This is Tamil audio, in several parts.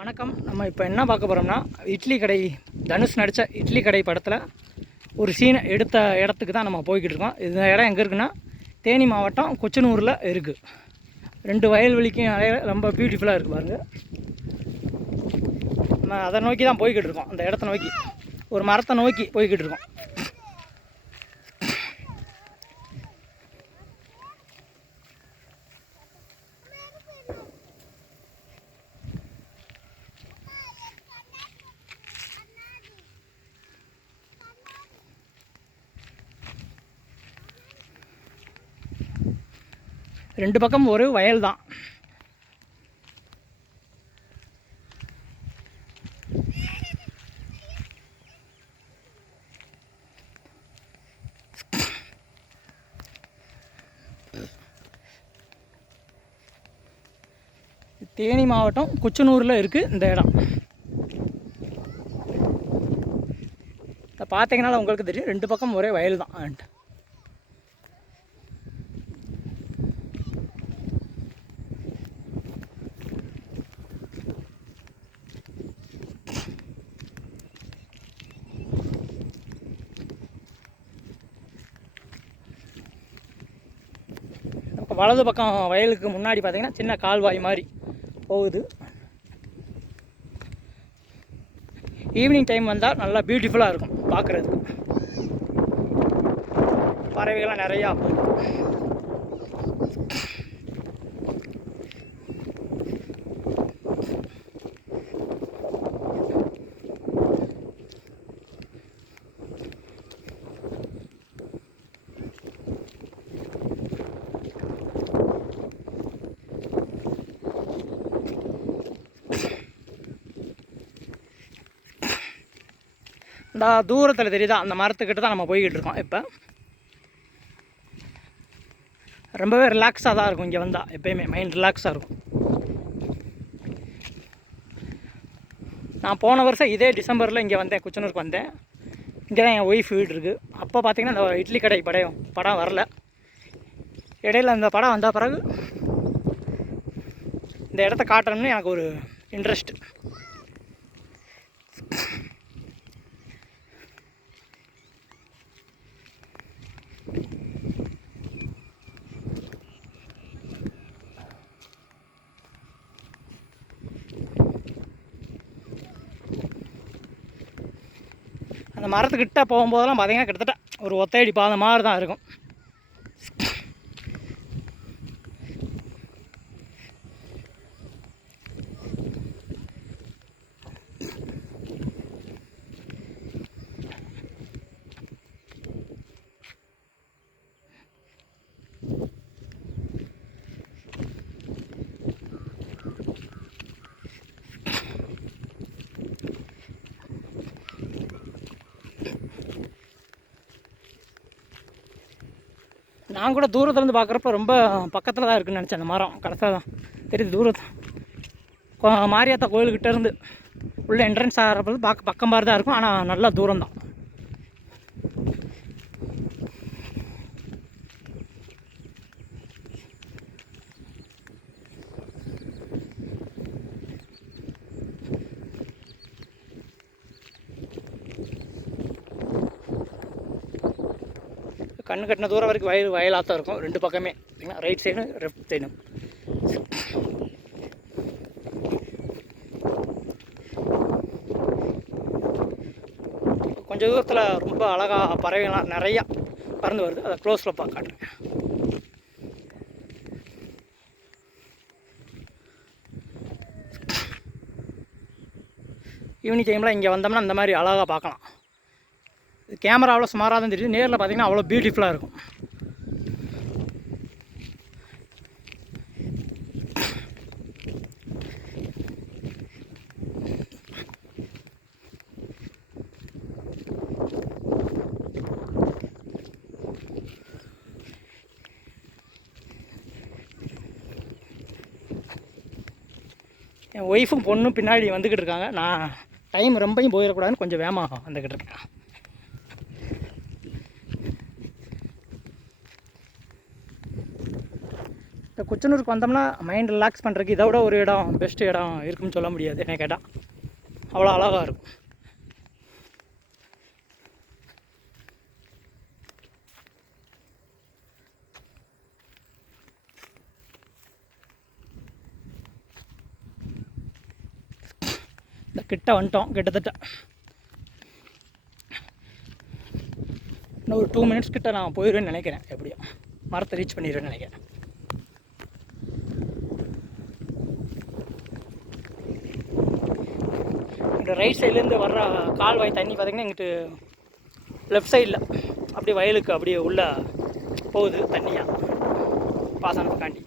வணக்கம். நம்ம இப்போ என்ன பார்க்க போகிறோம்னா இட்லி கடை தனுஷ் நடித்த இட்லி கடை படத்தில் ஒரு சீனை எடுத்த இடத்துக்கு தான் நம்ம போய்கிட்டு இருக்கோம். இந்த இடம் எங்கே இருக்குன்னா தேனி மாவட்டம் கொச்சனூரில் இருக்குது ரெண்டு வயல்வெளிக்கும் நிறைய ரொம்ப பியூட்டிஃபுல்லாக இருக்குது பாருங்கள் நம்ம அதை நோக்கி தான் போய்கிட்டு இருக்கோம். அந்த இடத்த நோக்கி. ஒரு மரத்தை நோக்கி போய்கிட்டு இருக்கோம். ரெண்டு பக்கம் ஒரு வயல் தான். தேனி மாவட்டம் குச்சனூரில் இருக்குது இந்த இடம். இதை பார்த்தீங்கனால உங்களுக்கு தெரியும் ரெண்டு பக்கம் ஒரே வயல் தான். வலது பக்கம் வயலுக்கு முன்னாடி பார்த்தீங்கன்னா சின்ன கால்வாய் மாதிரி போகுது. ஈவினிங் டைம் வந்தால் நல்லா பியூட்டிஃபுல்லாக இருக்கும் பார்க்குறதுக்கு. பறவைகள்லாம் நிறையா போகும் இந்த தூரத்தில் தெரியுதா? அந்த மரத்துக்கிட்ட தான் நம்ம போய்கிட்டு இருக்கோம் இப்போ. ரொம்பவே ரிலாக்ஸாக தான் இருக்கும் இங்கே வந்தால் எப்போயுமே. மைண்ட் ரிலாக்ஸாக இருக்கும். நான் போன வருஷம் இதே டிசம்பரில் இங்கே வந்தேன் குச்சனூருக்கு வந்தேன். இங்கே தான் என் ஒய்ஃப் வீடு இருக்குது அப்போ பார்த்தீங்கன்னா இந்த இட்லி கடை படம் படம் வரல. இடையில அந்த படம் வந்த பிறகு இந்த இடத்த காட்டணும்னு எனக்கு ஒரு இன்ட்ரெஸ்ட் அந்த மரத்துக்கிட்ட போகும்போதெல்லாம் பார்த்திங்கன்னா கிட்டத்தட்ட ஒரு ஒத்தையடி பாதை மாதிரி தான் இருக்கும். நான் கூட தூரத்துலேருந்து பார்க்குறப்ப ரொம்ப பக்கத்தில் தான் இருக்குன்னு நினச்சேன் அந்த மரம். கடைசியாக தான். தெரியுது தூரத்தான் மாரியாத்தா கோயில்கிட்ட இருந்து உள்ள என்ட்ரன்ஸ் ஆகிறப்ப பார்க்க பக்கம் மாதிரி தான் இருக்கும் ஆனால் நல்லா தூரம் தான் கண்ணு கட்டின தூரம் வரைக்கும் வயல் வயலாக தான் இருக்கும். ரெண்டு பக்கமே. ரைட் சைடும் லெஃப்ட் சைடும் கொஞ்சம் தூரத்தில் ரொம்ப அழகாக பறவைகள்லாம் நிறையா பறந்து வருது. அதை க்ளோஸில் பார்க்காட்டுங்க ஈவினிங் டைமில் இங்கே வந்தோம்னா இந்த மாதிரி அழகாக பார்க்கலாம். கேமரா அவ்வளோ சுமாராக தான் தெரியுது. நேரில் பார்த்தீங்கன்னா அவ்வளோ பியூட்டிஃபுல்லாக இருக்கும். என் ஒய்ஃபும் பொண்ணும் பின்னாடி வந்துக்கிட்டு இருக்காங்க. நான் டைம் ரொம்பையும் போயிடக்கூடாதுன்னு கொஞ்சம் வேகமாக வந்துக்கிட்டு இருக்கேன் திருச்செந்தூருக்கு வந்தோம்னா மைண்ட் ரிலாக்ஸ் பண்ணுறதுக்கு இதை விட ஒரு இடம் பெஸ்ட் இடம் இருக்குன்னு சொல்ல முடியாது என்ன கேட்டால் அவ்வளோ அழகாக இருக்கும். இந்த கிட்ட வந்துட்டோம் கிட்டத்தட்ட. இன்னும் ஒரு டூ மினிட்ஸ் கிட்ட நான் போயிடுவேன்னு நினைக்கிறேன் எப்படியும். மரத்தை ரீச் பண்ணிடுவேன்னு நினைக்கிறேன். ரைட் சைட்லேருந்து வர்ற கால்வாய் தண்ணி பார்த்திங்கன்னா இங்கிட்டு லெஃப்ட் சைடில் அப்படியே வயலுக்கு அப்படியே உள்ளே போகுது தண்ணியாக பாசனத்துக்காண்டி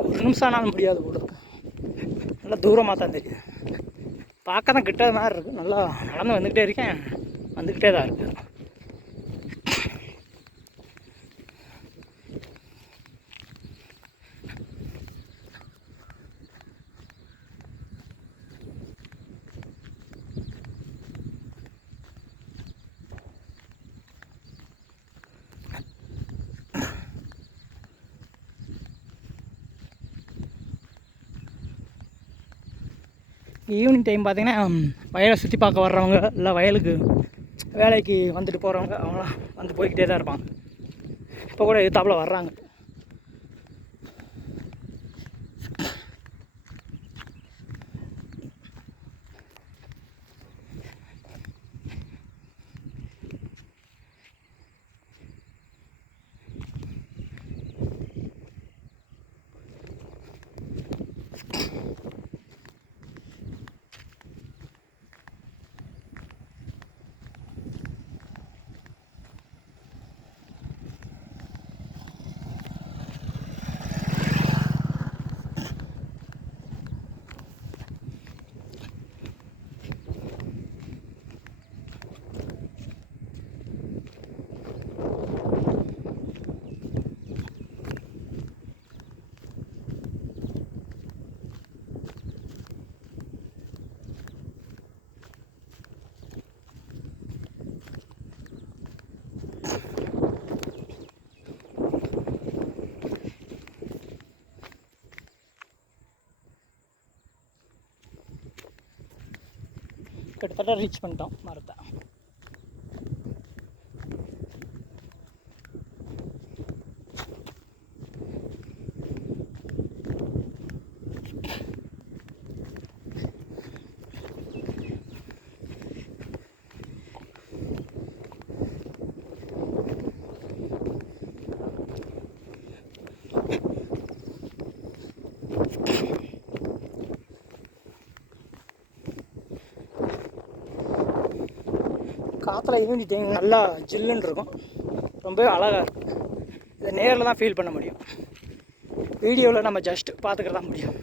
ஒரு நிமிஷம் ஆனாலும் முடியாது கூட நல்லா தூரமாக தான் தெரியுது. பார்க்க தான் கிட்ட மாதிரி இருக்குது நல்லா நடந்து வந்துக்கிட்டே இருக்கேன். வந்துக்கிட்டே தான் இருக்குது ஈவினிங் டைம் பார்த்தீங்கன்னா வயலை சுற்றி பார்க்க வர்றவங்க இல்லை வயலுக்கு வேலைக்கு வந்துட்டு போகிறவங்க அவங்களாம் வந்து போய்கிட்டே தான் இருப்பாங்க. இப்போ கூட எதிர்த்தாப்பில் வர்றாங்க. கிட்டத்தட்ட ரீச் பண்ணிட்டோம் மரத்தை. காற்றுல ஈவினிங் டைம் நல்லா ஜில்லுன்னு இருக்கும். ரொம்பவே அழகாக இருக்கும் இதை நேரில் தான் ஃபீல் பண்ண முடியும். வீடியோவில் நம்ம ஜஸ்ட் பார்த்துக்கிட்டு முடியும்.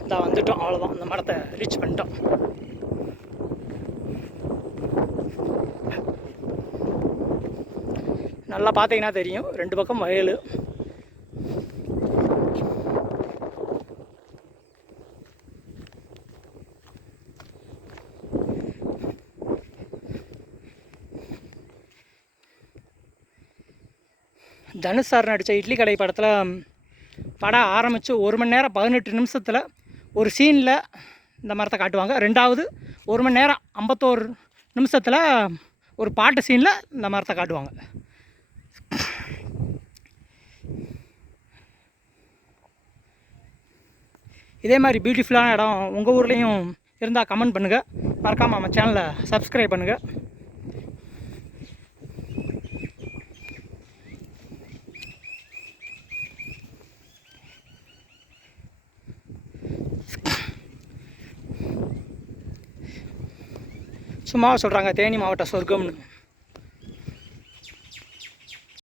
இதான் வந்துட்டோம். அவ்வளோதான் அந்த மரத்தை ரீச் பண்ணிட்டோம். நல்லா பார்த்தீங்கன்னா தெரியும். ரெண்டு பக்கம் வயல். தனுஷ் சார் நடித்த இட்லி கடை படத்தில் படம் ஆரம்பித்து ஒரு மணி நேரம் பதினெட்டு நிமிஷத்தில் ஒரு சீனில் இந்த மரத்தை காட்டுவாங்க. ரெண்டாவது ஒரு மணி நேரம் ஐம்பத்தோரு நிமிஷத்தில் ஒரு பாட்டு சீனில் இந்த மரத்தை காட்டுவாங்க. இதே மாதிரி பியூட்டிஃபுல்லான இடம் உங்கள் ஊர்லேயும் இருந்தால் கமெண்ட் பண்ணுங்கள் மறக்காமல் நம்ம சேனலை சப்ஸ்கிரைப் பண்ணுங்கள் சும்மா சொல்கிறாங்க தேனி மாவட்ட சொர்க்கம்னு.